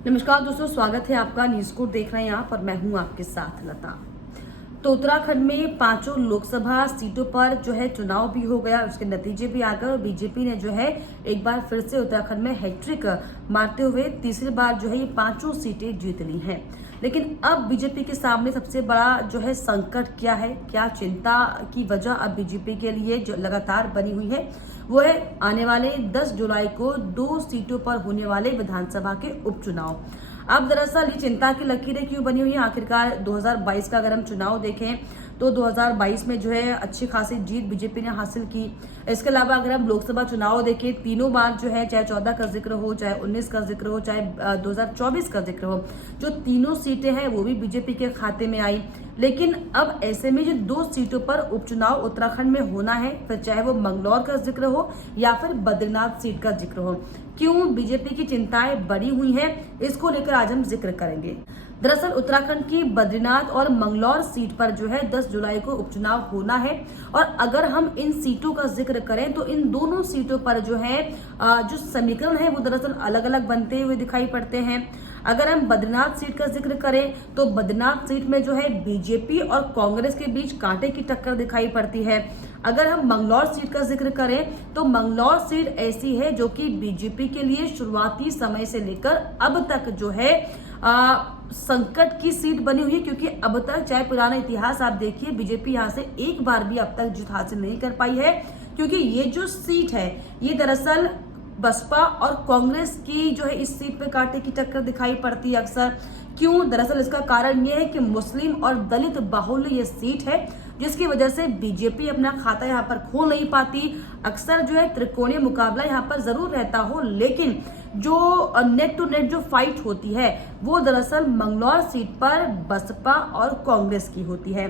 नमस्कार दोस्तों, स्वागत है आपका। न्यूज कोड देख रहे हैं आप और मैं हूं आपके साथ लता। तो उत्तराखंड में 5 लोकसभा सीटों पर जो है चुनाव भी हो गया, उसके नतीजे भी आ गए और बीजेपी ने जो है एक बार फिर से उत्तराखंड में हैट्रिक मारते हुए तीसरी बार जो है ये 5 सीटें जीत ली हैं। लेकिन अब बीजेपी के सामने सबसे बड़ा जो है संकट क्या है, क्या चिंता की वजह अब बीजेपी के लिए जो लगातार बनी हुई है, वो है आने वाले 10 जुलाई को 2 सीटों पर होने वाले विधानसभा के उपचुनाव। अब दरअसल ये चिंता की लकीरें क्यों बनी हुई है? आखिरकार 2022 का अगर हम चुनाव देखें तो 2022 में जो है अच्छी खासी जीत बीजेपी ने हासिल की। इसके अलावा अगर हम लोकसभा चुनाव देखें, तीनों बार जो है, चाहे 14 का जिक्र हो, चाहे 19 का जिक्र हो, चाहे 2024 का जिक्र हो, जो तीनों सीटें हैं वो भी बीजेपी के खाते में आई। लेकिन अब ऐसे में जो 2 सीटों पर उपचुनाव उत्तराखंड में होना है, फिर चाहे वो मंगलौर का जिक्र हो या फिर बद्रीनाथ सीट का जिक्र हो, क्यों बीजेपी की चिंताएं बढ़ी हुई हैं, इसको लेकर आज हम जिक्र करेंगे। दरअसल उत्तराखंड की बद्रीनाथ और मंगलौर सीट पर जो है 10 जुलाई को उपचुनाव होना है। और अगर हम इन सीटों का जिक्र करें तो इन दोनों सीटों पर जो है जो समीकरण है वो दरअसल अलग अलग बनते हुए दिखाई पड़ते हैं। अगर हम बद्रीनाथ सीट का जिक्र करें तो बद्रीनाथ सीट में जो है बीजेपी और कांग्रेस के बीच कांटे की टक्कर दिखाई पड़ती है। अगर हम मंगलौर सीट का जिक्र करें तो मंगलौर सीट ऐसी है जो कि बीजेपी के लिए शुरुआती समय से लेकर अब तक जो है संकट की सीट बनी हुई है, क्योंकि अब तक चाहे पुराना इतिहास आप देखिए, बीजेपी यहां से एक बार भी अब तक जीत हासिल नहीं कर पाई है। क्योंकि ये जो सीट है ये दरअसल बसपा और कांग्रेस की जो है इस सीट पे कांटे की टक्कर दिखाई पड़ती है अक्सर। क्यों? दरअसल इसका कारण ये है कि मुस्लिम और दलित बाहुल्य ये सीट है, जिसकी वजह से बीजेपी अपना खाता यहाँ पर खोल नहीं पाती। अक्सर जो है त्रिकोणीय मुकाबला यहाँ पर जरूर रहता हो, लेकिन जो नेट टू नेट जो फाइट होती है वो दरअसल मंगलौर सीट पर बसपा और कांग्रेस की होती है।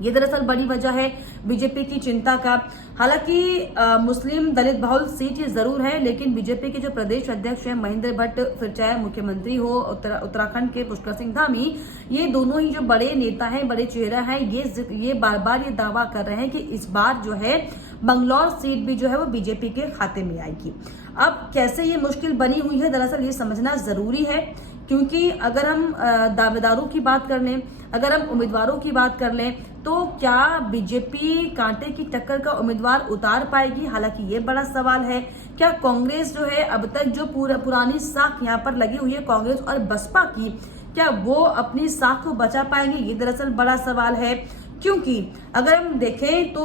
ये दरअसल बड़ी वजह है बीजेपी की चिंता का। हालांकि मुस्लिम दलित बहुल सीट ये जरूर है, लेकिन बीजेपी के जो प्रदेश अध्यक्ष हैं महेंद्र भट्ट, फिर चाहे मुख्यमंत्री हो उत्तराखंड के पुष्कर सिंह धामी, ये दोनों ही जो बड़े नेता हैं, बड़े चेहरा हैं, ये बार बार ये दावा कर रहे हैं कि इस बार जो है मंगलौर सीट भी जो है वो बीजेपी के खाते में आएगी। अब कैसे ये मुश्किल बनी हुई है, दरअसल ये समझना जरूरी है। क्योंकि अगर हम दावेदारों की बात कर लें, अगर हम उम्मीदवारों की बात कर लें, तो क्या बीजेपी कांटे की टक्कर का उम्मीदवार उतार पाएगी? हालांकि ये बड़ा सवाल है। क्या कांग्रेस जो है अब तक जो पुरानी साख यहाँ पर लगी हुई है कांग्रेस और बसपा की, क्या वो अपनी साख को बचा पाएंगे? ये दरअसल बड़ा सवाल है। क्योंकि अगर हम देखें तो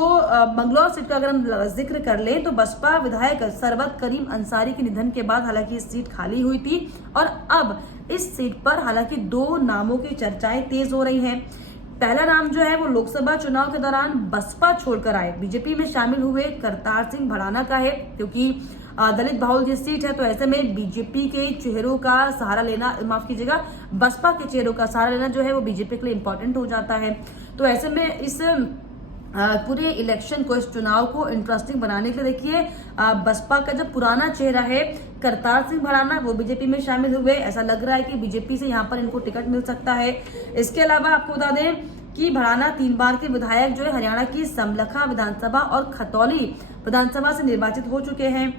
मंगलौर सीट का अगर हम जिक्र कर लें तो बसपा विधायक सरवत करीम अंसारी के निधन के बाद हालांकि इस सीट खाली हुई थी और अब इस सीट पर हालांकि 2 नामों की चर्चाएं तेज हो रही हैं। पहला नाम जो है वो लोकसभा चुनाव के दौरान बसपा छोड़कर आए बीजेपी में शामिल हुए करतार सिंह भड़ाना का है, क्योंकि दलित बहुल ये सीट है, तो ऐसे में बीजेपी के चेहरों का सहारा लेना, माफ कीजिएगा, बसपा के चेहरों का सहारा लेना जो है वो बीजेपी के लिए इंपॉर्टेंट हो जाता है। तो ऐसे में इस पूरे इलेक्शन को, इस चुनाव को इंटरेस्टिंग बनाने के लिए देखिए बसपा का जो पुराना चेहरा है करतार सिंह भड़ाना, वो बीजेपी में शामिल हुए। ऐसा लग रहा है कि बीजेपी से यहाँ पर इनको टिकट मिल सकता है। इसके अलावा आपको बता दें कि भड़ाना 3 बार के विधायक जो है हरियाणा की समलखा विधानसभा और खतौली विधानसभा से निर्वाचित हो चुके हैं।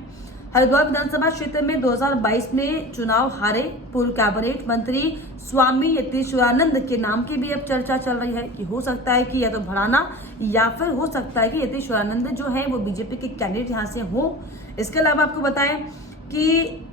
हरिद्वार विधानसभा क्षेत्र में 2022 में चुनाव हारे पूर्व कैबिनेट मंत्री स्वामी यतीश्वरानंद के नाम की भी अब चर्चा चल रही है कि हो सकता है कि या तो भड़ाना या फिर हो सकता है कि यतीश्वरानंद जो है वो बीजेपी के कैंडिडेट यहाँ से हो। इसके अलावा आपको बताएं कि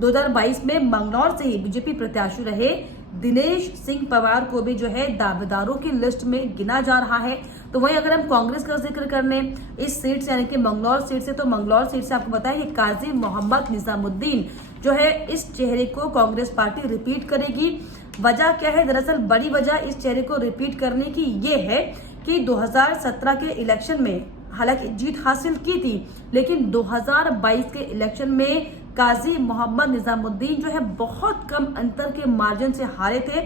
2022 में मंगलौर से ही बीजेपी प्रत्याशी रहे दिनेश सिंह पवार को भी जो है दावेदारों की लिस्ट में गिना जा रहा है। तो वहीं अगर हम कांग्रेस का जिक्र कर लें इस सीट से, यानी कि मंगलौर सीट से, तो मंगलौर सीट से आपको बताएं कि काजी मोहम्मद निजामुद्दीन जो है इस चेहरे को कांग्रेस पार्टी रिपीट करेगी। वजह क्या है? दरअसल बड़ी वजह इस चेहरे को रिपीट करने की ये है कि 2017 के इलेक्शन में हालांकि जीत हासिल की थी, लेकिन 2022 के इलेक्शन में काजी मोहम्मद निजामुद्दीन जो है बहुत कम अंतर के मार्जिन से हारे थे।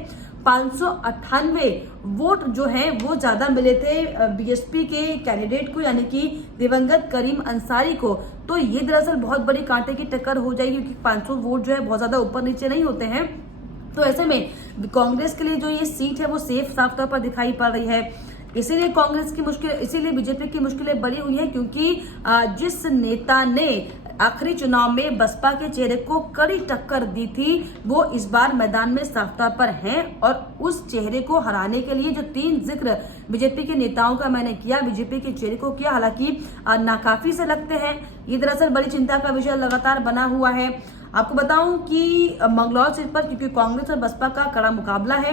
598 वोट जो है वो ज्यादा मिले थे बीएसपी के कैंडिडेट को, यानी कि दिवंगत करीम अंसारी को। तो ये दरअसल बहुत बड़ी कांटे की टक्कर हो जाएगी, क्योंकि 500 वोट जो है बहुत ज्यादा ऊपर नीचे नहीं होते हैं। तो ऐसे में कांग्रेस के लिए जो ये सीट है वो सेफ साफ तौर पर दिखाई पड़ रही है। इसीलिए कांग्रेस की मुश्किल, इसीलिए बीजेपी की मुश्किलें बढ़ी हुई है, क्योंकि जिस नेता ने आखिरी चुनाव में बसपा के चेहरे को कड़ी टक्कर दी थी, वो इस बार मैदान में साफ तौर पर हैं और उस चेहरे को हराने के लिए जो 3 जिक्र बीजेपी के नेताओं का मैंने किया, बीजेपी के चेहरे को किया, हालांकि नाकाफी से लगते हैं। ये दरअसल बड़ी चिंता का विषय लगातार बना हुआ है। आपको बताऊं कि मंगलौर सीट पर क्योंकि कांग्रेस और बसपा का कड़ा मुकाबला है,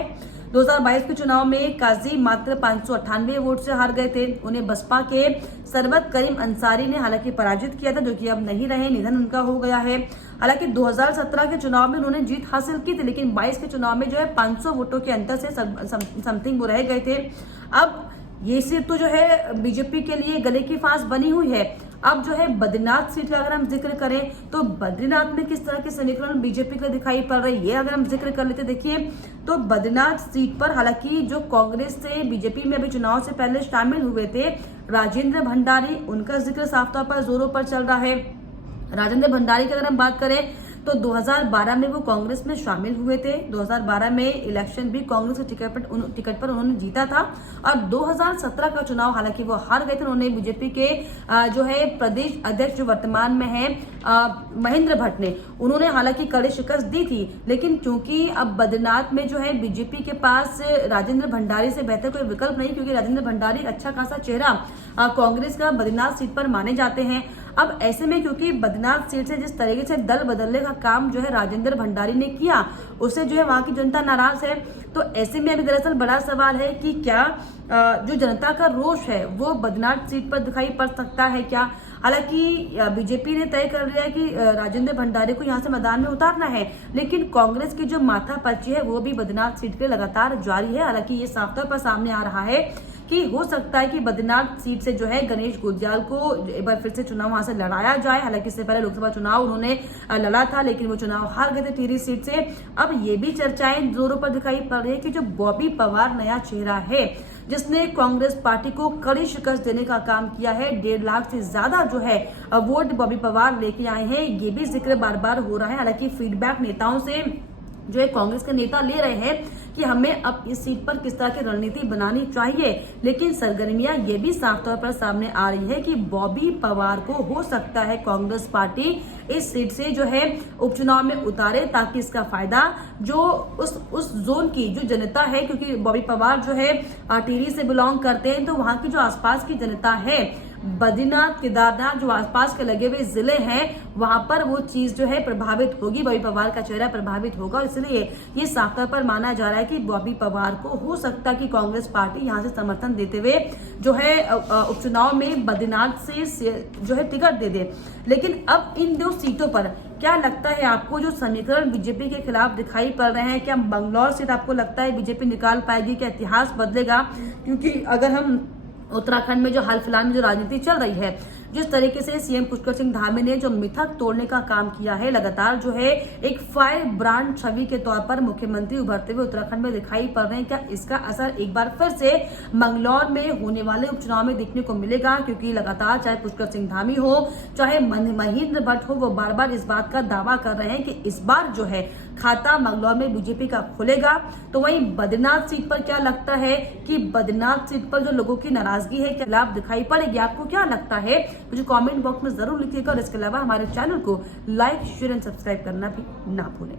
2022 के चुनाव में काजी मात्र 598 वोट से हार गए थे। उन्हें बसपा के सरवत करीम अंसारी ने हालांकि पराजित किया था, जो कि अब नहीं रहे, निधन उनका हो गया है। हालांकि 2017 के चुनाव में उन्होंने जीत हासिल की थी, लेकिन 22 के चुनाव में जो है 500 वोटों के अंतर से समथिंग वो रह गए थे। अब ये सीट तो जो है बीजेपी के लिए गले की फांस बनी हुई है। अब जो है बद्रीनाथ सीट का अगर हम जिक्र करें तो बद्रीनाथ में किस तरह के समीकरण बीजेपी का दिखाई पड़ रही है, ये अगर हम जिक्र कर लेते, देखिए तो बद्रीनाथ सीट पर हालांकि जो कांग्रेस से बीजेपी में अभी चुनाव से पहले शामिल हुए थे राजेंद्र भंडारी, उनका जिक्र साफ तौर पर जोरों पर चल रहा है। राजेंद्र भंडारी की अगर हम बात करें तो 2012 में वो कांग्रेस में शामिल हुए थे। 2012 में इलेक्शन भी कांग्रेस के टिकट पर उन्होंने जीता था और 2017 का चुनाव हालांकि वो हार गए थे। उन्होंने बीजेपी के जो है प्रदेश अध्यक्ष जो वर्तमान में है महेंद्र भट्ट ने, उन्होंने हालांकि कड़ी शिकस्त दी थी। लेकिन क्योंकि अब बद्रीनाथ में जो है बीजेपी के पास राजेंद्र भंडारी से बेहतर कोई विकल्प नहीं, क्योंकि राजेंद्र भंडारी अच्छा खासा चेहरा कांग्रेस का बद्रीनाथ सीट पर माने जाते हैं। अब ऐसे में क्योंकि बद्रीनाथ सीट से जिस तरीके से दल बदलने का काम जो है राजेंद्र भंडारी ने किया, उससे जो है वहां की जनता नाराज है। तो ऐसे में अभी दरअसल बड़ा सवाल है कि क्या जो जनता का रोष है वो बद्रीनाथ सीट पर दिखाई पड़ सकता है क्या। हालांकि बीजेपी ने तय कर लिया है कि राजेंद्र भंडारी को यहां से मैदान में उतारना है, लेकिन कांग्रेस की जो माथापच्ची है वो भी बद्रीनाथ सीट के लगातार जारी है। हालांकि ये साफ तौर पर सामने आ रहा है कि हो सकता है कि बद्रीनाथ सीट से जो है गणेश गुर्जर को एक बार फिर से चुनाव वहां से लड़ाया जाए। हालांकि इससे पहले लोकसभा चुनाव उन्होंने लड़ा था, लेकिन वो चुनाव हार गए थे टिहरी सीट से। अब ये भी चर्चाएं जोरों पर दिखाई पड़ रही है कि जो बॉबी पवार नया चेहरा है, जिसने कांग्रेस पार्टी को कड़ी शिकस्त देने का काम किया है, 1.5 लाख से ज्यादा जो है वोट बॉबी पवार लेके आए हैं, ये भी जिक्र बार बार हो रहा है। हालांकि फीडबैक नेताओं से जो है कांग्रेस के नेता ले रहे हैं कि हमें अब इस सीट पर किस तरह की रणनीति बनानी चाहिए, लेकिन सरगर्मियां ये भी साफ तौर पर सामने आ रही है कि बॉबी पवार को हो सकता है कांग्रेस पार्टी इस सीट से जो है उपचुनाव में उतारे, ताकि इसका फायदा जो उस जोन की जो जनता है, क्योंकि बॉबी पवार जो है टिहरी से बिलोंग करते हैं, तो वहां की जो आसपास की जनता है, बद्रीनाथ केदारनाथ जो आसपास के लगे हुए जिले हैं, वहां पर वो चीज जो है प्रभावित होगी, बॉबी पवार का चेहरा प्रभावित होगा। इसलिए ये साफ तौर पर माना जा रहा है कि बॉबी पवार को हो सकता है कि कांग्रेस पार्टी यहां से समर्थन देते हुए जो है उपचुनाव में बद्रीनाथ से जो है टिकट दे दे। लेकिन अब इन 2 सीटों पर क्या लगता है आपको, जो समीकरण बीजेपी के खिलाफ दिखाई पड़ रहे हैं, क्या मंगलौर सीट आपको लगता है बीजेपी निकाल पाएगी, क्या इतिहास बदलेगा? क्योंकि अगर हम उत्तराखंड में जो हाल फिलहाल में जो राजनीति चल रही है, जिस तरीके से सीएम पुष्कर सिंह धामी ने जो मिथक तोड़ने का काम किया है, लगातार जो है एक फायर ब्रांड छवि के तौर पर मुख्यमंत्री उभरते हुए उत्तराखंड में दिखाई पड़ रहे हैं, क्या इसका असर एक बार फिर से मंगलौर में होने वाले उपचुनाव में देखने को मिलेगा? क्योंकि लगातार चाहे पुष्कर सिंह धामी हो चाहे महेंद्र भट्ट हो, वो बार बार इस बात का दावा कर रहे हैं कि इस बार जो है खाता मंगलौर में बीजेपी का खुलेगा। तो वहीं बद्रीनाथ सीट पर क्या लगता है कि बद्रीनाथ सीट पर जो लोगों की नाराजगी है क्या लाभ दिखाई पड़ेगी? आपको क्या लगता है मुझे कमेंट बॉक्स में जरूर लिखिएगा और इसके अलावा हमारे चैनल को लाइक, शेयर एंड सब्सक्राइब करना भी ना भूलें।